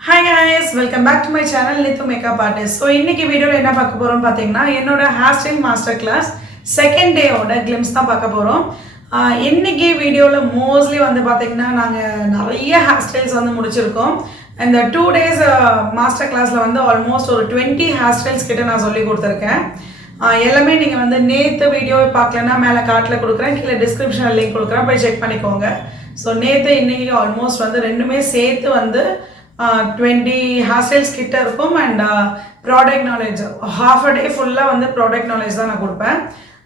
Hi guys, welcome back to my channel NithuMakeupArtist. So இன்னைக்கு வீடியோல என்ன பார்க்க போறோம் பாத்தீங்கன்னா என்னோட Hairstyle Masterclass second day ஓட glimpse தான் பார்க்க போறோம். இன்னைக்கு வீடியோல mostly வந்து பாத்தீங்கன்னா நாங்க நிறைய hairstyles வந்து முடிச்சிருக்கோம். இந்த 2 days masterclassல வந்து almost ஒரு 20 hairstyles கிட்ட நான் சொல்லி கொடுத்திருக்கேன். எல்லாமே நீங்க வந்து நேத்து வீடியோவை பார்க்கலனா மேல கார்ட்ல கொடுக்கிறேன், கீழ descriptionல லிங்க் கொடுக்கிறேன், போய் செக் பண்ணிக்கோங்க. So நேத்து இன்னைக்கு almost வந்து ரெண்டுமே சேர்த்து வந்து 20 hairstyles கிட்ட இருக்கும் and product knowledge half a day full வந்து product knowledge தான் நான் கொடுப்பேன்.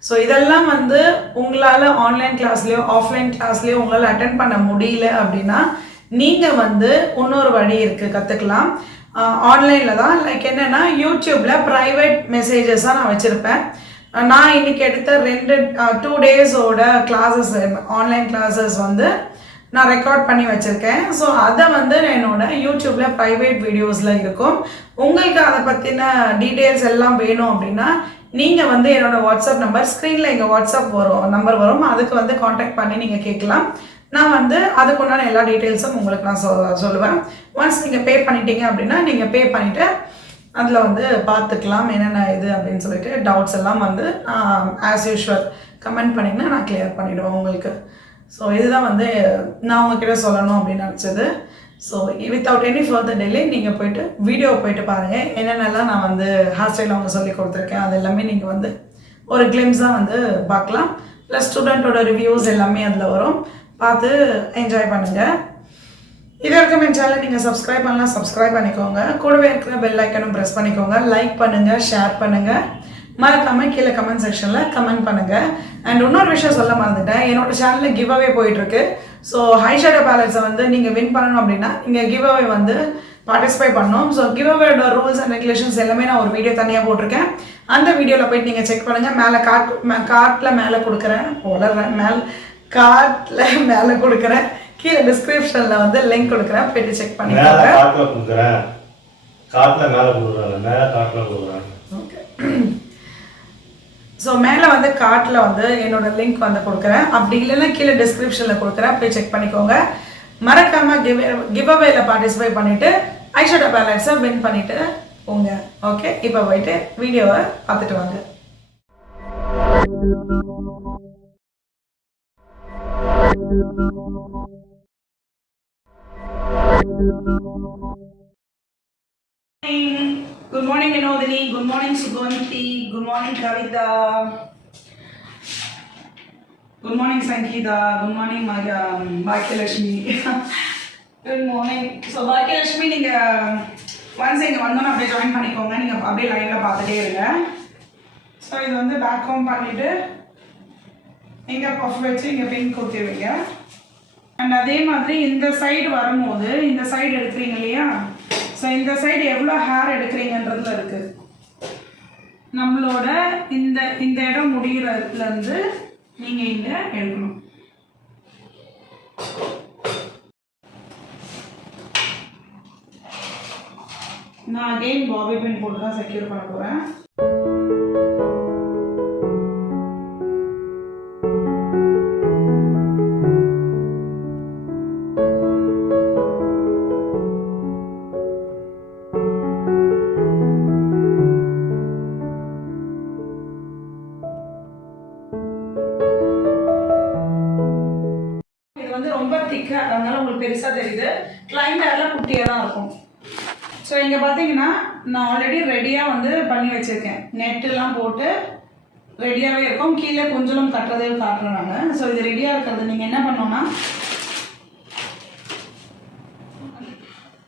ஸோ இதெல்லாம் வந்து உங்களால் ஆன்லைன் கிளாஸ்லேயோ ஆஃப்லைன் கிளாஸ்லேயோ உங்களால் அட்டென்ட் பண்ண முடியல அப்படின்னா நீங்கள் வந்து இன்னொரு வழி இருக்குது கற்றுக்கலாம். ஆன்லைனில் தான் லைக் என்னென்னா யூடியூப்பில் ப்ரைவேட் மெசேஜஸாக நான் வச்சுருப்பேன். நான் இன்றைக்கி எடுத்த 2 டேஸோட கிளாஸஸ் ஆன்லைன் கிளாஸஸ் வந்து நான் ரெக்கார்ட் பண்ணி வச்சுருக்கேன். ஸோ அதை வந்து என்னோட யூடியூப்பில் ப்ரைவேட் வீடியோஸில் இருக்கும். உங்களுக்கு அதை பற்றின டீட்டெயில்ஸ் எல்லாம் வேணும் அப்படின்னா நீங்கள் வந்து என்னோடய வாட்ஸ்அப் நம்பர் ஸ்க்ரீனில் எங்கள் வாட்ஸ்அப் நம்பர் வரும், அதுக்கு வந்து காண்டாக்ட் பண்ணி நீங்கள் கேட்கலாம். நான் வந்து அதுக்குண்டான எல்லா டீட்டெயில்ஸும் உங்களுக்கு நான் சொல்லுவேன். ஒன்ஸ் நீங்கள் பே பண்ணிட்டீங்க அப்படின்னா நீங்கள் பே பண்ணிவிட்டு அதில் வந்து பார்த்துக்கலாம் என்னென்ன இது அப்படின்னு சொல்லிட்டு டவுட்ஸ் எல்லாம் வந்து ஆஸ் யூஷுவல் கமெண்ட் பண்ணிங்கன்னா நான் கிளியர் பண்ணிவிடுவேன் உங்களுக்கு. ஸோ இதுதான் வந்து நான் உங்ககிட்ட சொல்லணும் அப்படின்னு நினச்சது. So without any further delay நீங்கள் போய்ட்டு வீடியோ போய்ட்டு பாருங்கள், என்னென்னலாம் நான் வந்து ஹேர் ஸ்டைல் அவங்க சொல்லி கொடுத்துருக்கேன் அது எல்லாமே நீங்கள் வந்து ஒரு கிளிம்ஸாக வந்து பார்க்கலாம். ப்ளஸ் ஸ்டூடெண்ட்டோட ரிவ்யூஸ் எல்லாமே அதில் வரும், பார்த்து என்ஜாய் பண்ணுங்கள். இது வரைக்கும் என் சேனலை நீங்கள் சப்ஸ்கிரைப் பண்ணலாம், சப்ஸ்கிரைப் பண்ணிக்கோங்க. கூடவே இருக்கிற பெல் ஐக்கனும் ப்ரெஸ் பண்ணிக்கோங்க. லைக் பண்ணுங்கள், ஷேர் பண்ணுங்கள், மறக்காமல் கீழே கமெண்ட் செக்ஷனில் கமெண்ட் பண்ணுங்கள். அண்ட் இன்னொரு விஷயம் சொல்ல மறந்துட்டேன், என்னோட சேனலில் கிவ் அவே போயிட்டுருக்கு. ஸோ ஹைஷேடோ பேலட்ஸை வந்து நீங்கள் வின் பண்ணணும் அப்படின்னா நீங்கள் கிவ் அவே வந்து பார்ட்டிசிபேட் பண்ணணும். ஸோ கிவ் அவேயோட ரூல்ஸ் அண்ட் ரெகுலேஷன்ஸ் எல்லாமே நான் ஒரு வீடியோ தனியாக போட்டிருக்கேன். அந்த வீடியோவில் போய்ட்டு நீங்கள் செக் பண்ணுங்கள். மேலே கார்ட்டில் மேலே கொடுக்குறேன், கார்ட்டில் மேலே கொடுக்குறேன், கீழே டிஸ்கிரிப்ஷனில் வந்து லிங்க் கொடுக்குறேன், போய்ட்டு செக் பண்ணிக்கோங்க. ஓகே, ஸோ மேலே வந்து கார்ட்டில் வந்து என்னோட லிங்க் வந்து கொடுக்குறேன், அப்படி இல்லைன்னா கீழே டிஸ்கிரிப்ஷனில் கொடுக்குறேன், போய் செக் பண்ணிக்கோங்க. மறக்காமல் கிவ் அவேல பார்ட்டிசிபேட் பண்ணிவிட்டு ஐஷேடோ பேலட்ஸை வின் பண்ணிவிட்டு போங்க. ஓகே, இப்போ போயிட்டு வீடியோவை பார்த்துட்டு வாங்க. Good morning Vinodini, good morning Suganti, good morning Kavita, good morning Sangeeta, good morning Bhagyalakshmi. Good morning. So Bhagyalakshmi நீங்க once இங்க வந்தோம் அப்படியே ஜாயின் பண்ணிக்கோங்க, நீங்க அப்படியே லைன்ல பார்த்துட்டே இருங்க. ஸோ இது வந்து பேக் ஹோம் பண்ணிட்டு இங்க பஃப் வச்சு இங்க பின் குத்திடுவீங்க. அண்ட் அதே மாதிரி இந்த சைடு வரும்போது இந்த சைடு எடுக்கிறீங்க இல்லையா, ஸோ இந்த சைடு எவ்வளோ ஹேர் எடுக்கிறீங்கன்றதுல இருக்குது. நம்மளோட இந்த இடம் முடிகிறதுலேருந்து நீங்கள் இங்கே எடுக்கணும். நான் அகெயின் பாபி பின் போட்டு தான் செக்யூர் பண்ண போகிறேன். ரொம்ப திக்கா அதனால உங்களுக்கு பெருசா தெரியுது, கிளைண்ட் ஹேர்லாம் குட்டியாக தான் இருக்கும். ஸோ இங்கே பார்த்தீங்கன்னா நான் ஆல்ரெடி ரெடியாக வந்து பண்ணி வச்சுருக்கேன், நெட்டெல்லாம் போட்டு ரெடியாகவே இருக்கும். கீழே கொஞ்சம் கட்டுறதையும் காட்டுறாங்க. ஸோ இது ரெடியாக இருக்கிறது நீங்கள் என்ன பண்ணோன்னா,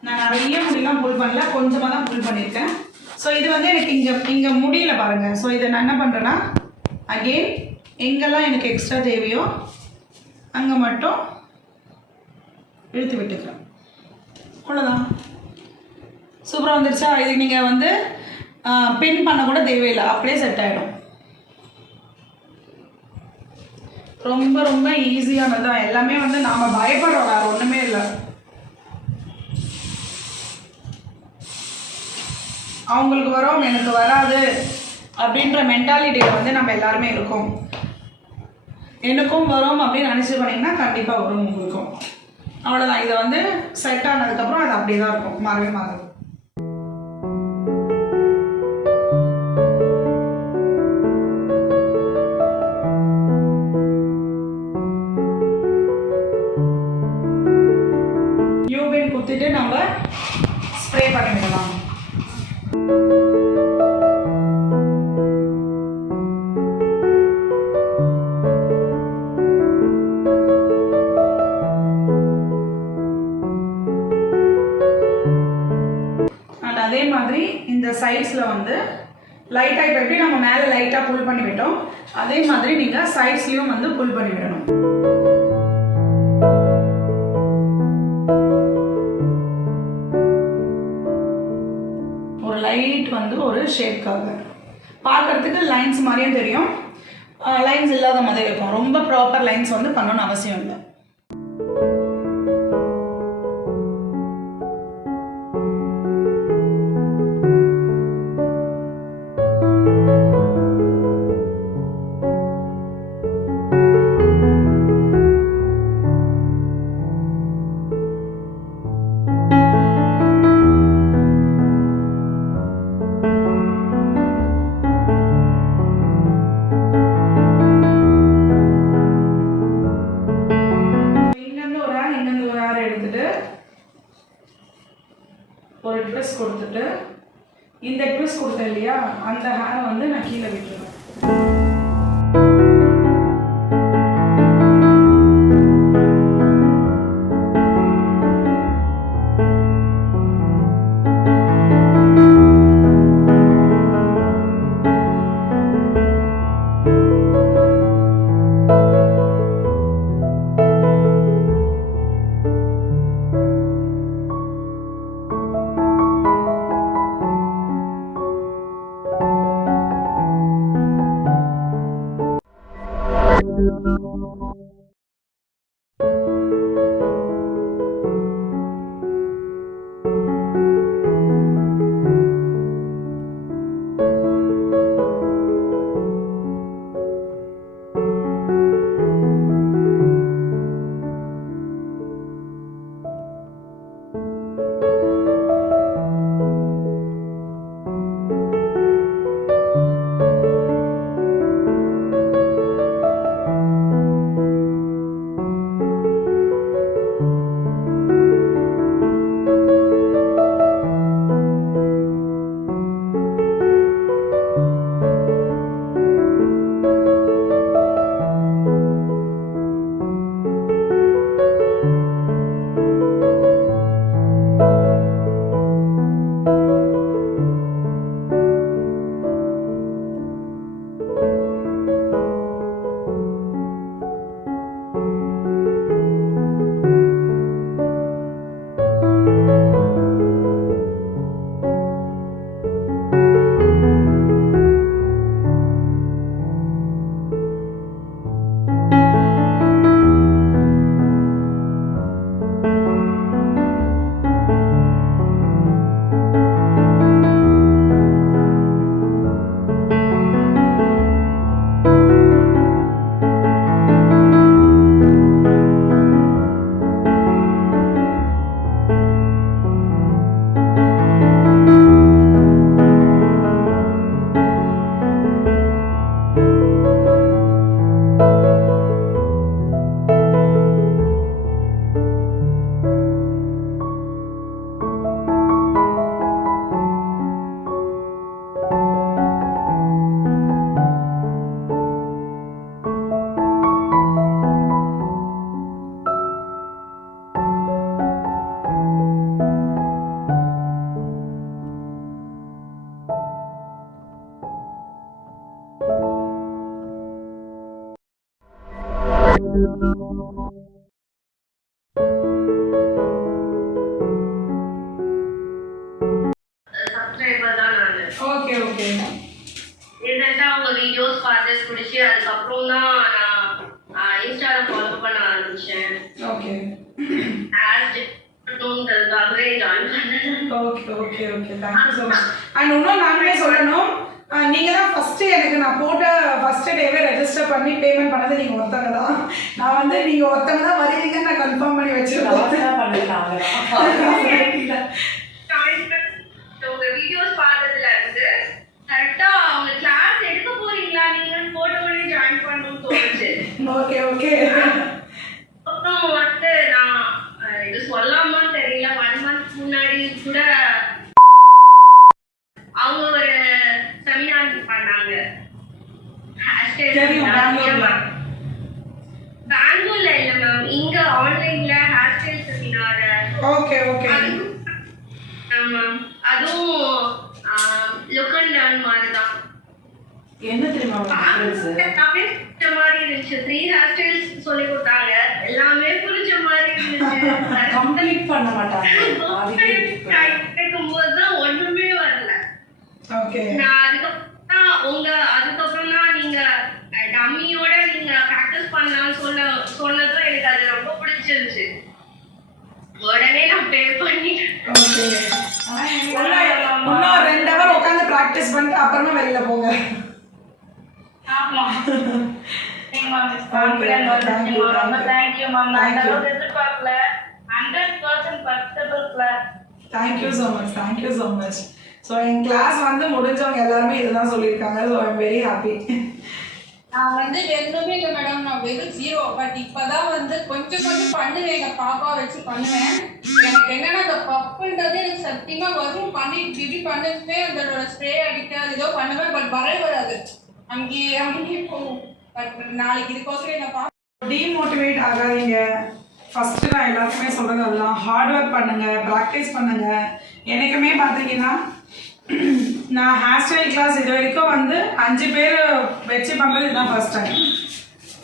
நான் நிறைய முடியெல்லாம் புல் பண்ணல, கொஞ்சமாக தான் புல் பண்ணியிருக்கேன். ஸோ இது வந்து எனக்கு இங்கே முடியல பாருங்கள். ஸோ இதை நான் என்ன பண்ணுறேன்னா அகெயின் எங்கெல்லாம் எனக்கு எக்ஸ்ட்ரா தேவையோ அங்கே மட்டும் இழுத்து விட்டுக்கிறேன். அவ்வளோதான், சூப்பராக வந்துருச்சா. இது நீங்கள் வந்து பின் பண்ண கூட தேவையில்லை, அப்படியே செட் ஆகிடும். ரொம்ப ரொம்ப ஈஸியானது தான், எல்லாமே வந்து நாம் பயப்படுறோம், வேறு ஒன்றுமே இல்லை. அவங்களுக்கு வரும் எனக்கு வராது அப்படின்ற மென்டாலிட்டியில் வந்து நம்ம எல்லாருமே இருக்கோம். எனக்கும் வரும் அப்படின்னு நினச்சி பண்ணிங்கன்னா கண்டிப்பாக வரும் உங்களுக்கும். அவ்வளோதான். இதை வந்து செட் ஆனதுக்கப்புறம் அது அப்படியே தான் இருக்கும், மாறவே மாறாது. யூபின் குத்திட்டு நம்ம ஸ்ப்ரே பண்ணிடலாம். அதே மாதிரி இந்த சைட்ஸில் வந்து லைட்டாக இப்போ எப்படி நம்ம மேலே லைட்டாக புல் பண்ணி விட்டோம், அதே மாதிரி நீங்கள் சைட்ஸ்லேயும் வந்து புல் பண்ணி விடணும். ஒரு லைட் வந்து ஒரு ஷேப்காக பார்க்கறதுக்கு லைன்ஸ் மாதிரியும் தெரியும், லைன்ஸ் இல்லாத மாதிரி இருக்கும். ரொம்ப ப்ராப்பர் லைன்ஸ் வந்து பண்ணணும்னு அவசியம் இல்லை. ஒரு ட்விஸ்ட் கொடுத்துட்டு இந்த ட்விஸ்ட் கொடுத்தேன் இல்லையா, அந்த ஹேரை வந்து நான் கீழே விட்டுருவேன். சப்ஸ்கிரைபர் தான் நான். Okay okay. ரீசெண்டா உங்க வீடியோஸ் பார்த்து பிடிச்சி அதுக்கப்புறம் தான் நான் இன்ஸ்டால ஃபாலோ பண்ண ஆரம்பிச்சேன். ஓகே. அதுக்காகவே ஜாயின் பண்ணேன். Okay okay okay. Thank you so much. And இன்னும் நானே சொல்லணும், நீங்க தான் ஃபர்ஸ்ட் எனக்கு நான் போட்ட ஃபர்ஸ்ட் டேவே ரெஜிஸ்டர் பண்ணி பேமெண்ட் பண்ணது நீங்க ஒருத்தங்க தான். நான் வந்து நீங்க ஒருத்தங்க தான் வருவீங்கன்னு நான் கன்ஃபார்ம் பண்ணி வச்சிருக்கேன். உங்க வீடியோஸ் பார்த்ததுல இருந்து கரெக்டா அவங்க கிளாஸ் எடுக்க போறீங்களா நீங்கன்னு போட்ட உடனே ஜாயின் பண்ணணும்னு தோணுச்சு. Okay okay. அப்புறம் வந்து நான் இது சொல்லாமான்னு தெரியல 1 month முன்னாடி கூட அவங்க ஒரு செமினார் பண்ணாங்க. பெங்களூர்ல இல்ல மேம், இங்க ஆன்லைன்ல hair style seminar. Okay okay. ஆமா, அதுவும் லுக் அண்ட் லேர்ன் மாதிரி தான். என்ன தெரியுமா எல்லாமே புரிஞ்ச மாதிரி இருந்துச்சு. 3 ஹேர் ஸ்டைல்ஸ் சொல்லி கொடுத்தாங்க, எல்லாமே புரிஞ்ச மாதிரி இருந்துச்சு. கம்ப்ளீட் பண்ண மாட்டாங்க. கேட்கும்போதுதான் ஒண்ணுமே வரல. ஓகே. நான் அதுக்கப்புறம் தான் நீங்க டம்மியோட நீங்க பிராக்டிஸ் பண்ணலாம்னு சொன்னதும் எனக்கு அது ரொம்ப பிடிச்சிருந்துச்சு. உடனே நான் பே பண்ணி ஓகே. இன்னும் 2 hour உட்காந்து பிராக்டிஸ் பண்ணிட்டு அப்புறமா வெளியில போங்க. ஆமா. Thank you ma'am. நான் அளவுக்கு எதிர்பார்க்கல. 100% perfect class. Thank you so much. Thank you so much. So in class வந்து முடிஞ்சவங்க எல்லாரும் இதுதான் சொல்லிருக்காங்க. So I'm very happy. நான் வந்து ரெண்டுமே இல்லை மேடம், நான் வெறும் 0. பட் இப்பதான் வந்து கொஞ்சம் பண்ணுவேன், எங்க பாப்பா வச்சு பண்ணுவேன். எனக்கு என்னன்னா அந்த பப்புன்றது எனக்கு சத்தியமா வரும். பண்ணி இப்படி பண்ணுவேன், அதோட ஸ்ப்ரே அடிக்க அது ஏதோ பண்ணுவேன். பட் வராது, அங்கேயே போகும். பட் நாளைக்கு இதுக்கோசரம் என்ன டீமோட்டிவேட் ஆகாதீங்க. ஃபர்ஸ்ட் நான் எல்லாருக்குமே சொல்றது அதுதான், ஹார்ட் ஒர்க் பண்ணுங்க, ப்ராக்டிஸ் பண்ணுங்க. எனக்குமே பார்த்தீங்கன்னா நான் ஹேர் ஸ்டைல் கிளாஸ் இது வரைக்கும் வந்து 5 பேர் வச்சு பண்ணுறது இதுதான் ஃபர்ஸ்ட் டைம்.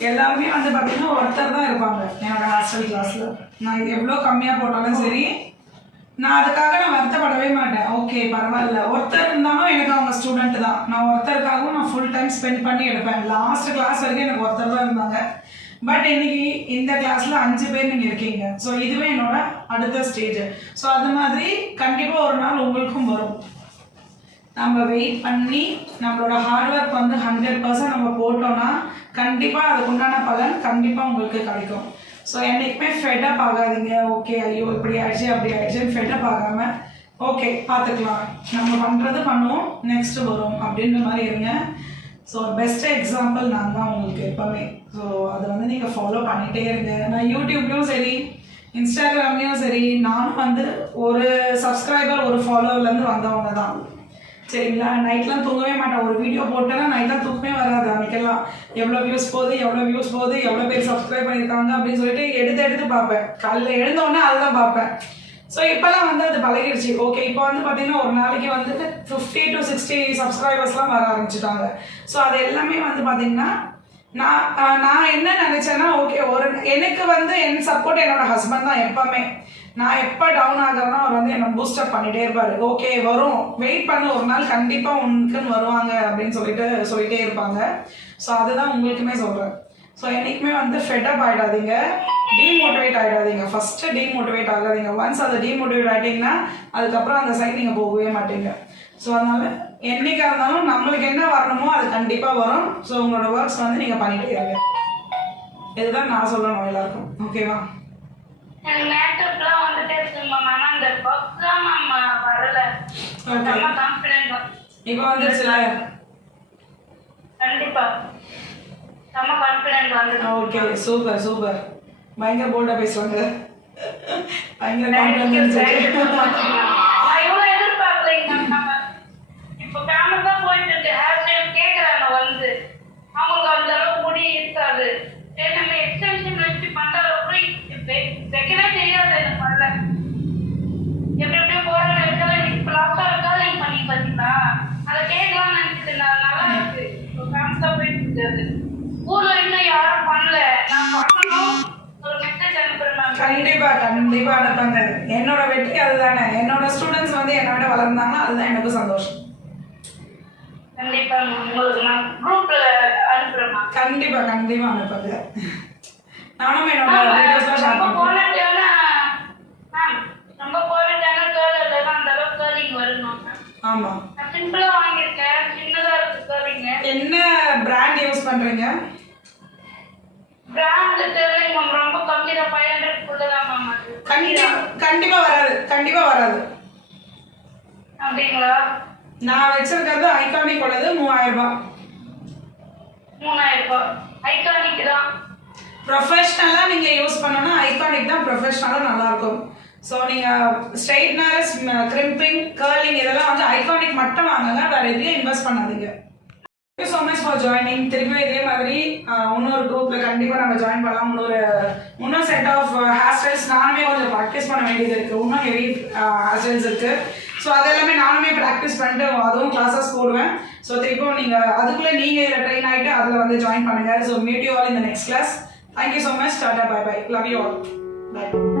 எல்லாருமே வந்து பார்த்தீங்கன்னா ஒருத்தர் தான் இருப்பாங்க என்னோட ஹேர் ஸ்டைல் கிளாஸில். நான் எவ்வளோ கம்மியாக போட்டாலும் சரி, நான் அதுக்காக நான் வருத்தப்படவே மாட்டேன். ஓகே பரவாயில்ல, ஒருத்தர் இருந்தாலும் எனக்கு அவங்க ஸ்டூடெண்ட் தான். நான் ஒருத்தருக்காகவும் நான் ஃபுல் டைம் ஸ்பெண்ட் பண்ணி எடுப்பேன். லாஸ்ட் கிளாஸ் வரைக்கும் எனக்கு ஒருத்தர் தான் இருந்தாங்க. பட் இன்னைக்கு இந்த கிளாஸ்ல 5 பேர் நீங்க இருக்கீங்க. ஸோ இதுவே என்னோட அடுத்த ஸ்டேஜ். ஸோ அது மாதிரி கண்டிப்பாக ஒரு நாள் உங்களுக்கும் வரும். நம்ம வெயிட் பண்ணி நம்மளோட ஹார்ட் ஒர்க் வந்து 100% நம்ம போட்டோம்னா கண்டிப்பாக அதுக்கு உண்டான பலன் கண்டிப்பாக உங்களுக்கு கிடைக்கும். ஸோ என்றைக்குமே ஃபெட்டப் ஆகாதீங்க. ஓகே ஐயோ இப்படி ஆயிடுச்சு அப்படி ஆயிடுச்சுன்னு ஃபெட்டப் ஆகாமல் ஓகே பார்த்துக்கலாம், நம்ம பண்ணுறது பண்ணுவோம், நெக்ஸ்ட் வரும் அப்படின்ற மாதிரி இருங்க. ஸோ பெஸ்ட் எக்ஸாம்பிள் நான் தான் உங்களுக்கு எப்போவுமே. ஸோ அதை வந்து நீங்கள் ஃபாலோ பண்ணிகிட்டே இருங்க. நான் யூடியூப்லேயும் சரி இன்ஸ்டாகிராம்லேயும் சரி நானும் வந்து ஒரு சப்ஸ்கிரைபர் ஒரு ஃபாலோவர்லேருந்து வந்தவங்க தான். சரிங்களா, நைட்லாம் தூங்கவே மாட்டேன். ஒரு வீடியோ போட்டேன்னா நைட்லாம் தூக்கமே வராது. அன்றைக்கெல்லாம் எவ்வளோ வியூஸ் போகுது எவ்வளோ பேர் சப்ஸ்கிரைப் பண்ணியிருக்காங்க அப்படின்னு சொல்லிட்டு எடுத்து பார்ப்பேன். காலையில் எழுந்தோடனே அதுதான் பார்ப்பேன். ஸோ இப்போல்லாம் வந்து அது பழகிடுச்சு. ஓகே இப்போ வந்து பார்த்தீங்கன்னா ஒரு நாளைக்கு வந்து 50 to 60 சப்ஸ்கிரைபர்ஸ்லாம் வர ஆரம்பிச்சுட்டாங்க. ஸோ அது எல்லாமே வந்து பார்த்தீங்கன்னா நான் என்ன நினச்சேன்னா ஓகே எனக்கு வந்து என் சப்போர்ட் என்னோட ஹஸ்பண்ட் தான் எப்போவுமே. நான் எப்போ டவுன் ஆகிறேன்னா அவர் வந்து என்னை பூஸ்டப் பண்ணிகிட்டே இருப்பார். ஓகே வரும், வெயிட் பண்ணு, ஒரு நாள் கண்டிப்பாக உனக்குன்னு வருவாங்க அப்படின்னு சொல்லிட்டே இருப்பாங்க. ஸோ அதுதான் உங்களுக்குமே சொல்கிறேன். ஸோ என்றைக்குமே வந்து ஃபெட்டப் ஆகிடாதீங்க, டீமோட்டிவேட் ஆகிடாதீங்க. ஃபஸ்ட்டு டீமோட்டிவேட் ஆகாதீங்க. ஒன்ஸ் அதை டீமோட்டிவேட் ஆகிட்டிங்கன்னா அதுக்கப்புறம் அந்த சைட் நீங்கள் போகவே மாட்டீங்க. ஸோ அதனால் என்றைக்காக இருந்தாலும் நம்மளுக்கு என்ன வரணுமோ அது கண்டிப்பாக வரும். ஸோ உங்களோட ஒர்க்ஸ் வந்து நீங்கள் பண்ணிகிட்டே இருங்க. இதுதான் நான் சொல்லணும் எல்லாருக்கும். ஓகேவா? மேக்கப்லாம் வந்துட்டே இருக்கு மேம், ஆனா அந்த ஒர்க் தான் மேம் வரல. நம்ம கான்ஃபிடென்ட் இப்போ வந்துருச்சுல, கண்டிப்பா நம்ம கான்ஃபிடென்ட் வந்து. ஓகே சூப்பர் பயங்கர போல்டா பேசுவாங்க, பயங்கர கான்ஃபிடன்ஸ். நான் இவ்வளோ எதிர்பார்க்கலைங்க மேம். இப்போ ஃபேமஸ் தான் போயிட்டு இருக்கு, ஹேர் ஸ்டைல் கேட்குறாங்க வந்து, அவங்களுக்கு அந்த அளவு முடி இருக்காது. நம்ம எக்ஸ்டென்ஷன் வச்சு பண்ற அளவுக்கு வைக்கவே தெரியாது எனக்கு வரல. எப்படி போறாங்க இப்போ லாஸ்டா இருக்காது நீங்க பண்ணி பார்த்தீங்களா, அதை கேட்கலாம்னு நினைச்சிட்டு நல்லா இருக்கு. இப்போ ஃபேமஸா போயிட்டு இருக்காது. ஊர்ல இன்னும் யாரும் பண்ணல, நான் பண்ணணும் ஒரு மெசேஜ் அனுப்புறேன். கண்டிப்பா அனுப்புங்க. என்னோட வெற்றி அதுதானே. என்னோட ஸ்டூடெண்ட்ஸ் வந்து என்னோட வளர்ந்தாங்கன்னா அதுதான் எனக்கு சந்தோஷம். கண்டிப்பா உங்களுக்கு நான் குரூப்ல அனுப்புறேன். கண்டிப்பா அனுப்புங்க. நானும் என்னோட வீடியோஸ்லாம் ஷேர் பண்ணுவேன். ரொம்ப போராட்டான கேர்ள் இல்லைன்னா அந்த அளவுக்கு கேர்ளிங் வரணும். ஆமா சிம்பிளா வாங்கியிருக்கேன், சின்னதா போறீங்க. என்ன பிராண்ட் யூஸ் பண்றீங்க? பிராண்ட் தெரியல மேம், ரொம்ப கம்மி தான், 500 குள்ள தான் மேம் அது. கண்டிப்பா வராது, கண்டிப்பா வராது. அப்படிங்களா? நான் வச்சிருக்கிறது ஐகானிக் உள்ளது 3000 ரூபாய். 3000 ரூபாய் ஐகானிக் தான். ப்ரொஃபஷனலா நீங்க யூஸ் பண்ணனும் ஐகானிக் தான் ப்ரொஃபஷனலா நல்லா இருக்கும். சோ நீங்க ஸ்ட்ரைட்னர்ஸ், கிரிம்பிங், கர்லிங் இதெல்லாம் வந்து ஐகானிக் மட்டும் வாங்குங்க, வேற எதுலயும் இன்வெஸ்ட் பண்ணாதீங்க. Thank you so much for joining. திருப்பி இதே மாதிரி இன்னொரு குரூப்ல கண்டிப்பா நம்ம ஜாயின் பண்ணலாம். இன்னொரு செட் ஆஃப் ஹேர் ஸ்டைல்ஸ் நானுமே கொஞ்சம் ப்ராக்டிஸ் பண்ண வேண்டியது இருக்கு. இன்னும் ஹெவி ஹேர் ஸ்டைல்ஸ் இருக்கு. ஸோ அதெல்லாமே நானுமே ப்ராக்டிஸ் பண்ணிட்டு அதுவும் கிளாஸஸ் போடுவேன். ஸோ திருப்பியும் நீங்க அதுக்குள்ள நீங்க இதில் ட்ரெயின் ஆகிட்டு அதில் வந்து ஜாயின் பண்ணுங்க. So meet you all in the next class. Thank you so much. Tata, bye bye. Love you all. Bye.